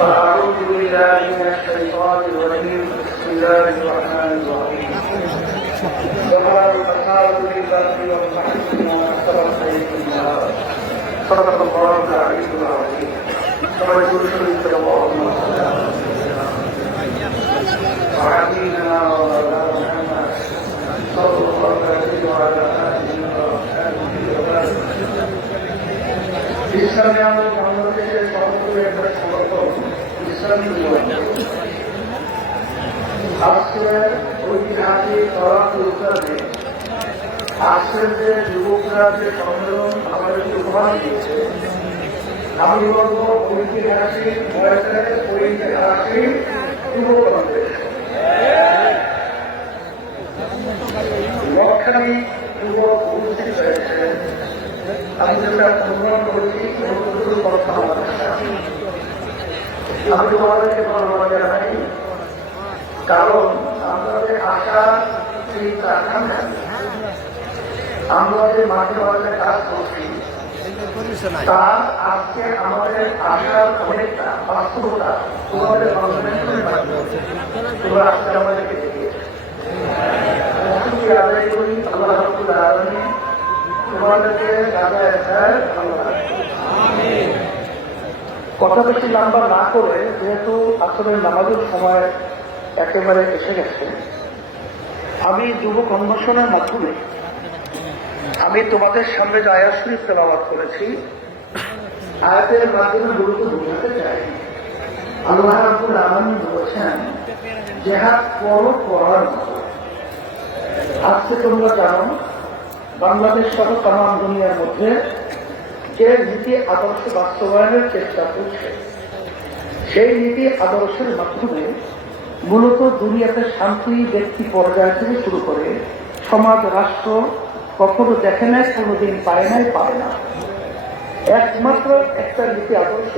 أعوذ بالله من الشيطان الرجيم بسم الله الرحمن الرحيم ظهر الفساد في البر والبحر بما كسبت أيدي الناس صدق الله العلي العظيم ورسول اللهم صل على سيدنا وحبيبنا ومولانا محمد صلى الله عليه وعلى آله وصحبه وسلم ইসলামে আমাদের বাংলাদেশের সর্বোপরি একটা সংগঠন ইসলামী যুব আজকের ঐতিহাসিক উত্তরে আজকের যে যুবকরা যে সম্মেলন আমাদেরকে উপহার দিয়েছে আমি বলবো ঐতিহাসিক বয়সের ঐতিহাসিক যুব কংগ্রেস লক্ষাধিক যুবক উপস্থিত হয়েছে। আমি যেটা অনুমান করেছি কথা আমি তোমাদেরকে ধন্যবাদ জানাই, কারণ আমাদের আশা চিন্তা আকাঙ্ক্ষা আমরা যে মাঝে মাঝে কাজ করছি তার আজকে আমাদের আশার অনেকটা বাস্তবতা তোমাদের তোমরা আজকে আমাদেরকে দেখিয়েছে। আদায় করি আল্লাহ রাব্বুল আলামিন তোমাদেরকে কথা বেশি লম্বা না করে, যেহেতু আসলে নামাজের সময় একেবারে এসে গেছে, আমি যুব কনভেনশনের মাধ্যমে আমি তোমাদের সামনে যে আয়াত শরীফ তেলাওয়াত করেছি, আয়াতের মাধ্যমে গুরুত্ব বোঝাতে চাই। আল্লাহ রাব্বুল আলামিন বলেছেন জিহাদ করো করার মতো। আজকে তোমরা জানো বাংলাদেশ সহ তামাম দুনিয়ার মধ্যে যে নীতি আদর্শ বাস্তবায়নের চেষ্টা করছে, সেই নীতি আদর্শের মাধ্যমে মূলত দুনিয়াতে শান্তি ব্যক্তি পর্যায় থেকে শুরু করে সমাজ রাষ্ট্র কখনো দেখে নাই, কোনোদিন পায় নাই, পাবে না। একমাত্র একটা নীতি আদর্শ,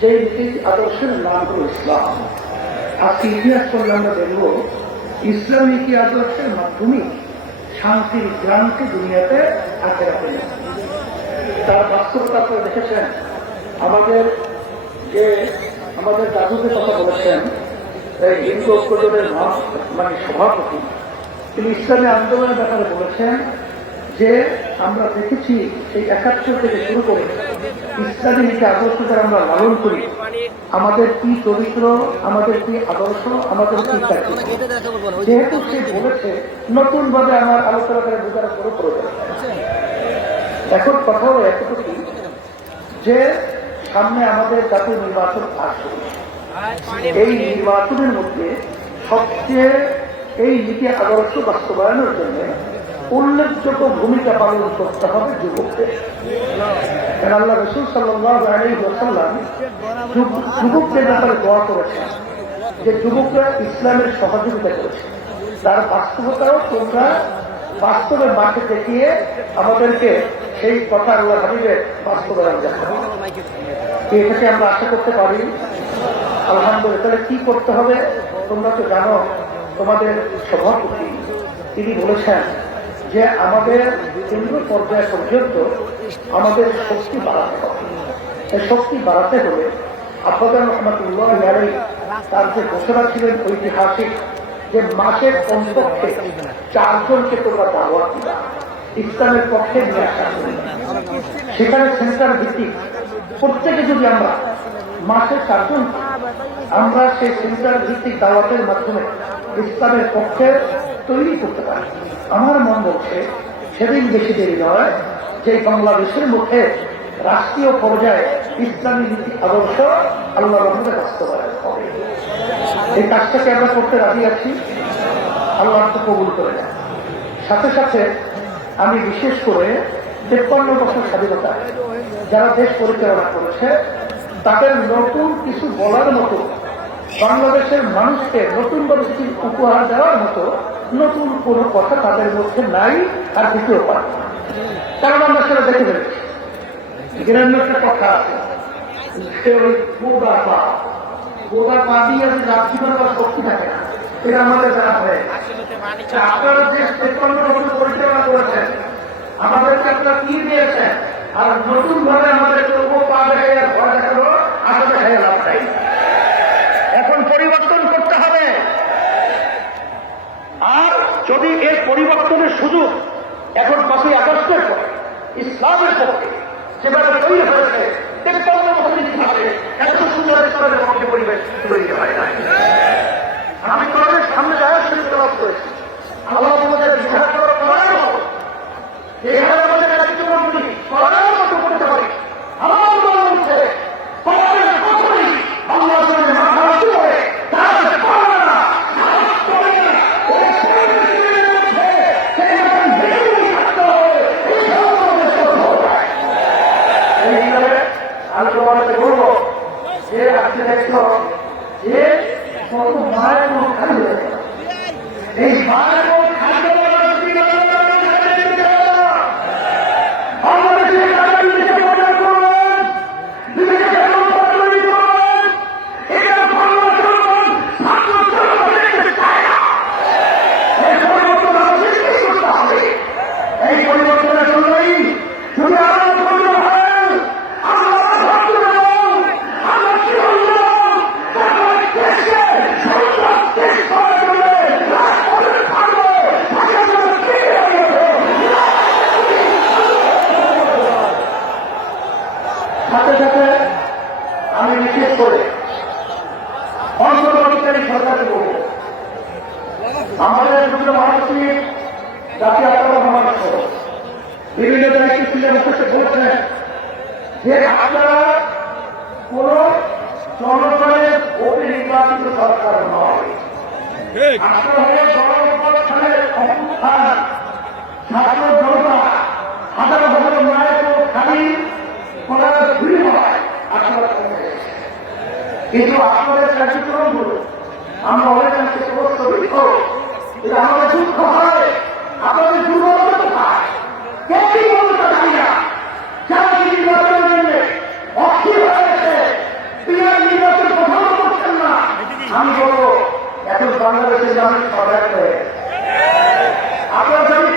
যে নীতি আদর্শের নাম হল ইসলাম। আজকে ইতিহাস করলে আমরা দেখব ইসলাম নীতি আদর্শের মাধ্যমে শান্তির গ্রামকে দুনিয়াতে আঁকে রাখে। তার বাস্তবতা আপনারা দেখেছেন। আমাদের দাদুকে কথা বলেছেন হিন্দু ঐক্যজোটের সভাপতি, তিনি ইসলামী আন্দোলনের ব্যাপারে বলেছেন যে আমরা দেখেছি সেই 71 থেকে শুরু করে ইসলামী নীতি আদর্শ যারা আমরা লালন করি, আমাদের কি চরিত্র, আমাদের কি আদর্শ, আমাদের কি চাকরি। যেহেতু সে বলেছে, নতুন ভাবে আমার আলোচনা করে বোঝার কোনো প্রয়োজন। এখন কথা হলো এতটুকু যে সামনে আমাদের জাতীয় নির্বাচন আসবে। এই নির্বাচনের মধ্যে সবচেয়ে এই নীতি আদর্শ বাস্তবায়নের জন্য উল্লেখযোগ্য ভূমিকা পালন করতে হবে যুবকদের। আল্লাহ রাসূল সাল্লাল্লাহু আলাইহি ওয়াসাল্লাম যুবকদের ব্যাপারে দোয়া করেছেন যে যুবকরা ইসলামের সহযোগিতা করেছে। তার বাস্তবতাও তোমরা বাস্তবে মাঠে দেখিয়ে আমাদেরকে সেই কথা আল্লাহ হাবিবের বাস্তবায়ন দেখাবে। এটাকে আমরা আশা করতে পারি আলহামদুলিল্লাহ। তাহলে কি করতে হবে তোমরা তো জানো। তোমাদের সভাপতি তিনি বলেছেন যে আমাদের কেন্দ্র পর্যায় পর্যন্ত আমাদের শক্তি বাড়াতে হবে। এই শক্তি বাড়াতে হলে আব্বাজান রহমাতুল্লাহ আলাইহি তার যে ঘোষণা ছিলেন ঐতিহাসিক, যে মাসের কমপক্ষে 4 জনকে তোমরা দাওয়াত দিবা, ইসলামের পক্ষে নিয়ে আসা। সেখানে সেন্টার ভিত্তিক প্রত্যেকে যদি আমরা মাসে 4 জন আমরা সেই সেন্টার ভিত্তিক দাওয়াতের মাধ্যমে ইসলামের পক্ষে তৈরি করতে পারি, আমার মন বলছে সেদিন বেশি দেরি নয় যে বাংলাদেশের মধ্যে রাষ্ট্রীয় পর্যায়ে ইসলামী নীতি আদর্শ আল্লাহ রহমতে বাস্তবায়ন হবে। এই কাজটাকে আমরা করতে রাজি আছি, আল্লাহ তো কবুল করে নেয়। সাথে সাথে আমি বিশেষ করে 53 বছর স্বাধীনতা যারা দেশ পরিচালনা করেছে তাদের নতুন কিছু বলার মতো, বাংলাদেশের মানুষকে নতুন ভাবে কিছু উপহার দেওয়ার মতো নতুন কোনো কথা তাদের মধ্যে নাই, আর দ্বিতীয় পারে। কারণ আমরা সেটা দেখে ফেলেছি। গ্রাম্য একটা কথা আছে, সে ওই বোদা পা দিয়ে যাত্রী করার শক্তি থাকে না, এটা আমাদের জানা হয়। আপনারা যে 53 বছর পরিচালনা করেছেন, আমাদেরকে আপনারা কি দিয়েছেন, আর নতুন ভাবে আমাদের পা দেখে ভয় দেখালো আসলে খেয়ে লাভ নাই। এখন পরিবর্তন করতে হবে। আর যদি এর পরিবর্তনের সুযোগ এখন 5ই আগস্টের পরে ইসলামের পক্ষে যেভাবে তৈরি হয়েছে এত সুন্দর ইসলামের পক্ষে পরিবেশ তৈরি হয় না। আমি কোরআনের সামনে আয়াত শরীফ তেলাওয়াত করেছি। আল্লাহ আমাদের জিহাদ করার কোরআনের মতো এখানে আমাদের কার্যক্রমগুলি কোরআনের মতো করতে পারি। আল্লাহ বলছে কোরআনের কথাই আল্লাহ যদি মাথা উঁচু করে তাহলে পারবে না। আমি তোমাকে বলবো যে আপনি দেখছো যে কত মায়ের মুখ খালি হয়ে গেল। এই মায়ের মুখ খালি এই পরিবর্তনের জন্যই যদি সাথে সাথে আমি বিশেষ করে অন্তর্বর্তীকালীন সরকারকে বলব, আমাদের বিভিন্ন মহাসচিব জাতীয় আত্মা মহারাষ্ট্র বিভিন্ন দায়িত্বশীলের মুখে বলছেন যে আপনারা কোন জনগণের ভোটে নির্বাচিত সরকার নয়। আপনারা হয়ে গণঅভ্যুত্থানের অভ্যুত্থান, ছাত্র জনতা হাজার হাজার মায়ের খালি করার ভিড় হয় আপনারা কিন্তু আপনাদের কার্যক্রমগুলো আমরা অনেকাংশে প্রস্তুত আমাদের দুঃখ হয়, আপনাদের দুর্বলতা কোথায় কেউই বলতে চাই না। যারা নির্বাচনের জন্য অস্থির হয়েছে তিনি নির্বাচন প্রধান করছেন না। আমি বলবো এখন বাংলাদেশের নামে সরকার হয়ে আপনার জন্য